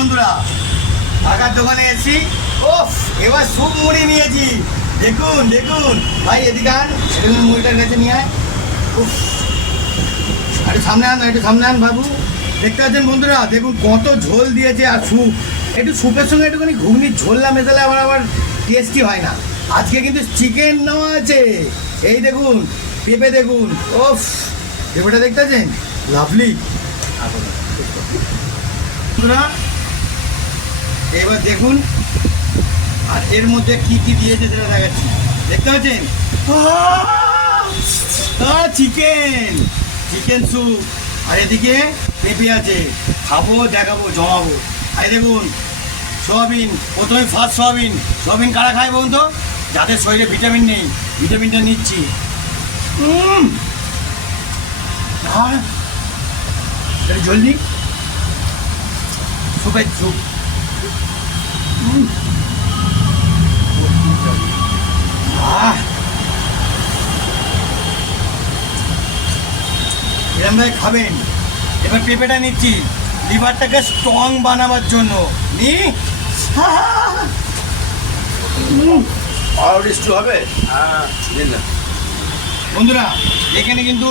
বন্ধুরা, কাকার দোকানে এসেছি। ওফ, এবার স্যুপ মুড়ি নিয়েছি। দেখুন দেখুন ভাই, এদিকে আন, দেখুন মুড়িটার কাছে নিয়ে আয়। উফ, একটু সামনে আন বাবু। দেখতে পাচ্ছেন বন্ধুরা, দেখুন কত ঝোল দিয়েছে। আর স্যুপ, একটু স্যুপের সঙ্গে একটুখানি ঘুগনির ঝোল না মেশালে আবার টেস্টি হয় না। আজকে কিন্তু চিকেন নেওয়া আছে। এই দেখুন পেঁপে, দেখুন। ওফ, পেঁপেটা দেখতে পাচ্ছেন, লাভলি। বন্ধুরা এবার দেখুন, আর এর মধ্যে কি কি দিয়েছে সেটা দেখাচ্ছি। দেখতে পাচ্ছেন, চিকেন স্যুপ। আর এদিকে পেঁপে আছে, খাবো, দেখাবো, জমাবো। আর দেখুন সোয়াবিন, প্রথমে ফার্স্ট সোয়াবিন কারা খায় বলুন তো? যাদের শরীরে ভিটামিন নেই, ভিটামিনটা নিচ্ছি। জলদি স্যুপ। এরম ভাই খাবেন। এবার পেঁপেটা নিচ্ছি লিভারটাকে স্ট্রং বানাবার জন্য। আর একটু হবে? হ্যাঁ, দিন না বন্ধুরা, এখানে কিন্তু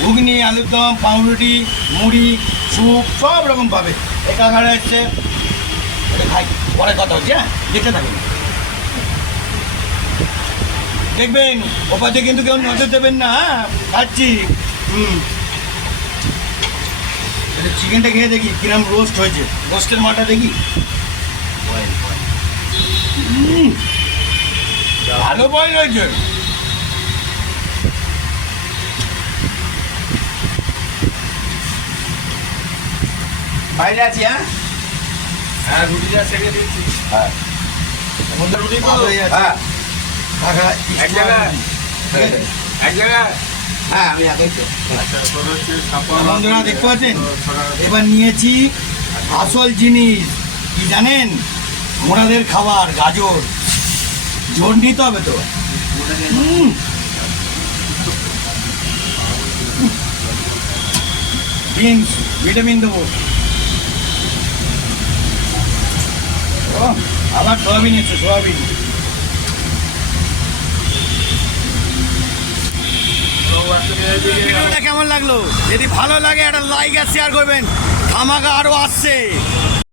ঘুগনি, আলুর দম, পাউরুটি, মুড়ি, স্যুপ সব রকম পাবে। একাঘাড়া এসছে, এটা খাই, পরে কথা হচ্ছে। হ্যাঁ, দেখতে থাকুন, দেখবেন ওপাশে কিন্তু কেউ নজর দেবেন না। হ্যাঁ, খাচ্ছি। এটা চিকেনটা খেয়ে দেখি কিরম রোস্ট হয়েছে, রোস্টের মাটা দেখি। ভালো বয়েল হয়েছে। বাইরে আছি। হ্যাঁ, রুটিটা সেকে দিচ্ছি। হ্যাঁ, রুটি ভালো হয়ে আছে। হ্যাঁ, কাকা এক জায়গায় হ্যাঁ, আমি আগে তো বন্ধুরা দেখতে পাচ্ছেন, এবার নিয়েছি আসল জিনিস কি জানেন? মোড়াদের খাবার, গাজর। জোর নিতে হবে তো। বিনস, ভিটামিন দেবো। আবার সোয়াবিন এসছে, সোয়াবিন। ভিডিওটা কেমন লাগলো? যদি ভালো লাগে একটা লাইক আর শেয়ার করবেন। ধামাকা আরও আসছে।